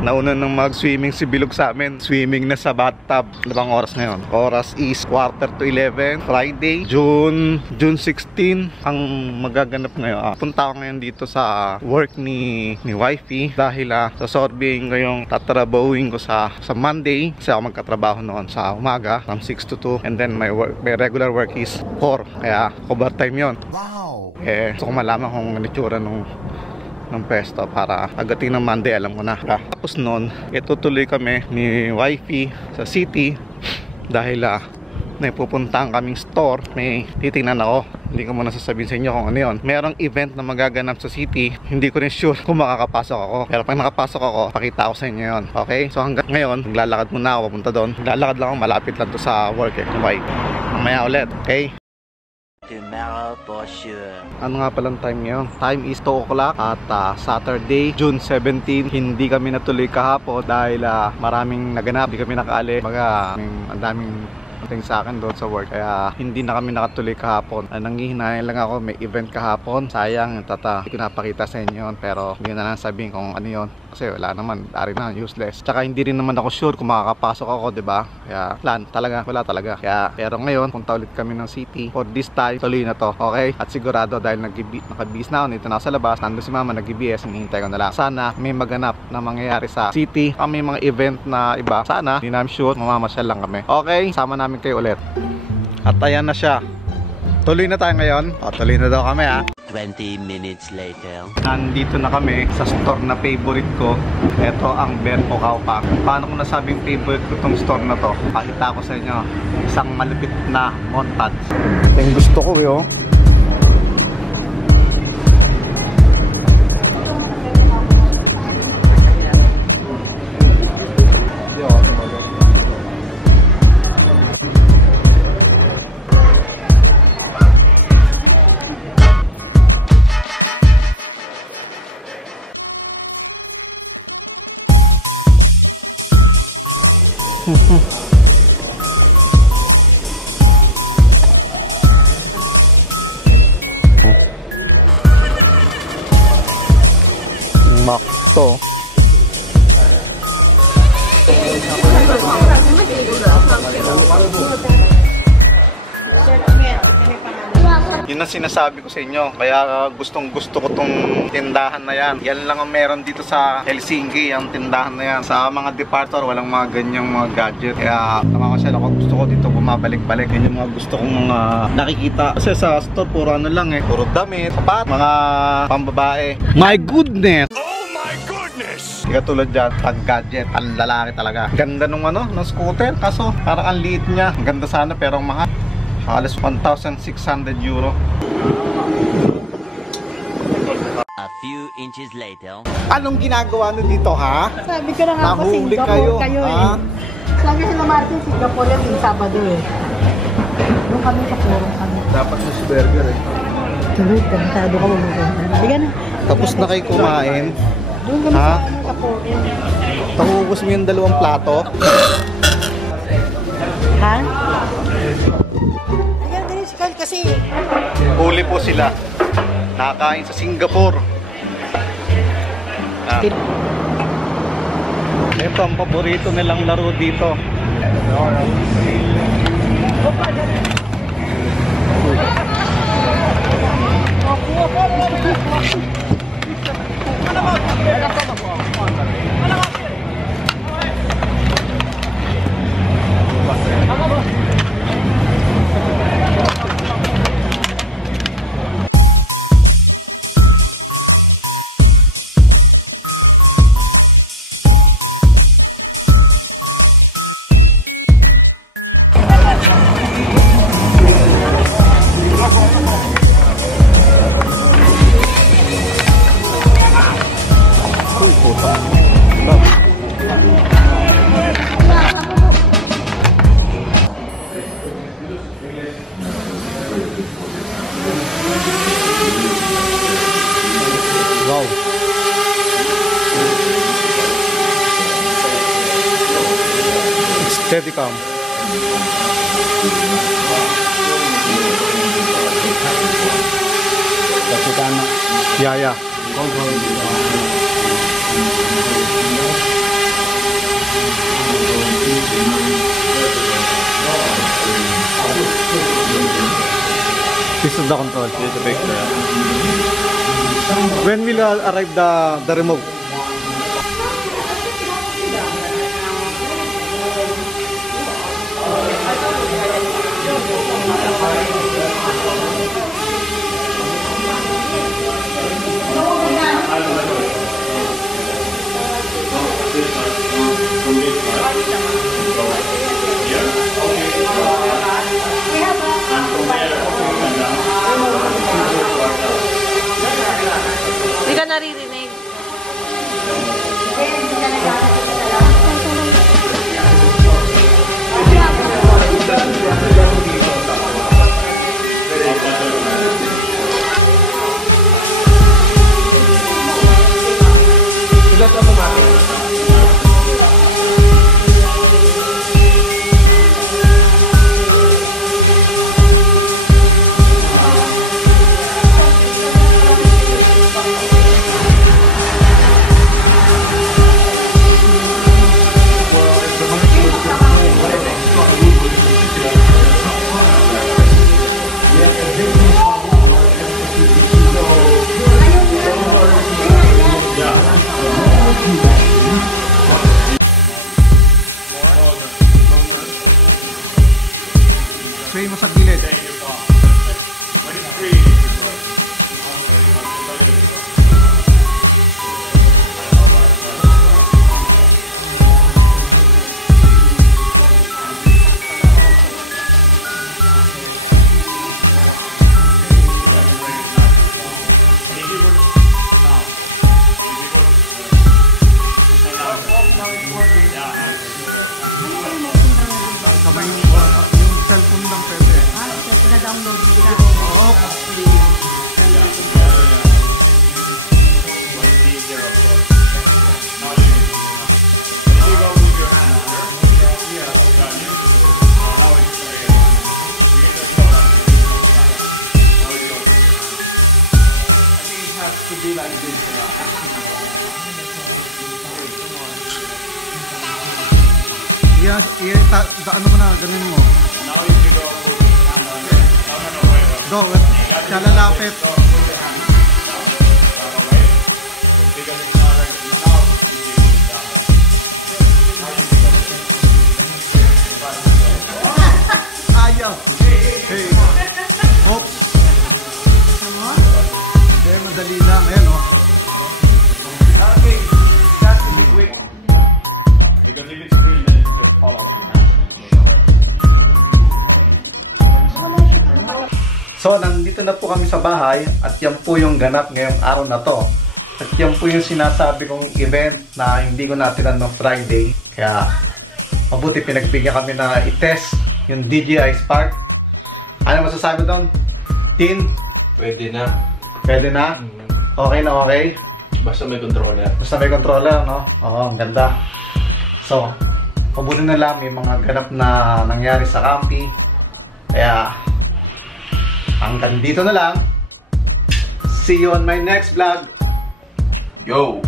Nauna nang mag-swimming si Bilog sa amin. Swimming na sa bathtub. Ano bang oras ngayon? Oras is 11:45. Friday, June 16 ang magaganap ngayon. Punta ako ngayon dito sa work ni wifey dahil sasorbing ko yung tatrabahuin ko sa Monday kasi ako magkatrabaho noon sa umaga from 6 to 2 and then my regular work is 4 kaya overtime yon. Wow! Gusto ko malaman kung itsura ng pesto para pagdating ng Monday alam ko na. Tapos noon, itutuloy kami ni wifey sa city dahil may pupuntahan kaming store. May titingnan ako. Hindi ko muna sasabihin sa inyo kung ano yun. Merong event na magaganap sa city. Hindi ko rin sure kung makakapasok ako. Pero pag nakapasok ako, pakita ko sa inyo yun. Okay? So hanggang ngayon, maglalakad muna ako papunta doon. Maglalakad lang ako, malapit lang to sa work Bye. Mamaya ulit. Okay? Tomorrow for sure. Ano nga palang time ngayon? Time is 2 o'clock at Saturday, June 17. Hindi kami natuloy kahapon dahil maraming naganap. Hindi kami nakaali. Baga, ang daming sa akin doon sa work kaya hindi na kami nakatuloy kahapon. Nanghihinayan lang ako, may event kahapon. Sayang, hindi ko napakita sa inyo yun, pero hindi na lang sabihin kung ano yun kasi wala naman, dari na, useless. Tsaka hindi rin naman ako sure kung makakapasok ako, diba? Kaya wala talaga. Kaya pero ngayon punta ulit kami ng city. For this time, tuloy na to, okay? At sigurado dahil nakabihis na ako, dito na ako sa labas, nandun si mama nag-BS, hinihintay ko na lang. Sana may maganap na mangyayari sa city. May mga event na iba. Sana, hindi namin sure, mamamasyal lang kami. Okay? Sama namin kayo ulit. At ayan na siya. Tuloy na tayo ngayon. Tuloy na daw kami 20 minutes later. Nandito na kami sa store na favorite ko. Ito ang Berpo Kaupa. Paano ko nasabing favorite ko itong store na to? Pakita ko sa inyo. Isang malupit na montage. Yung gusto ko Makto. Yun ang sinasabi ko sa inyo. Kaya gustong gusto ko tong tindahan na yan. Yan lang ang meron dito sa Helsinki, ang tindahan na yan. Sa mga department, walang mga ganyang mga gadget. Kaya namamasyal ako, gusto ko dito bumabalik-balik. Yan yung mga gusto kong mga nakikita. Kasi sa store, puro ano lang puro damit, sapat, mga pambabae. My goodness! Hindi katulad dyan, pag-gadget, ang lalaki talaga. Ganda nung ng scooter, kaso parang ang liit niya. Ang ganda sana pero ang mahal. Halos 1,600 euro. A few inches later. Anong ginagawa nyo dito, ha? Sabi ko na nga po, Nahuli Singapore kayo ha? Sabi sila Martin, Singapore yan yung Sabado Doon kami sa Purong kami. Dapat mo si burger Tulog, masyado ka mabukunta. Sige na. Tapos na kayo kumain. Doon kami sa Purong. Pangubos mo yung 2 plato. Ha? Ayan, dinisikal kasi. Huli po sila. Nakakain sa Singapore. Ito ang paborito nilang laro dito. Wow. Steadicam. Yeah. This is the control. This is the vector. When will arrive the remote? Hindi ka naririnig. Sway mo sa gilid. Kamay yung cellphone lang pwede. Na-download nila. Oo. Ano mo na, ganun mo. Go, siya lalapit. Ayaw. Hey. Oops. Hindi, madali lang. Ayan, oh. Okay, that's to be quick. Because if it's green, then it just follows your hand. So, nandito na po kami sa bahay at yan po yung ganap ngayong araw na to. At yan po yung sinasabi kong event na hindi ko natinan ng Friday. Kaya, mabuti pinagbigyan kami na i-test yung DJI Spark. Ano masasabi doon? Tin? Pwede na. Pwede na? Okay na okay? Basta may controller. Basta may controller, no? Oo, ang ganda. So, mabuti na lang may mga ganap na nangyari sa Campi. Kaya, hanggang dito na lang. See you on my next vlog. Yo!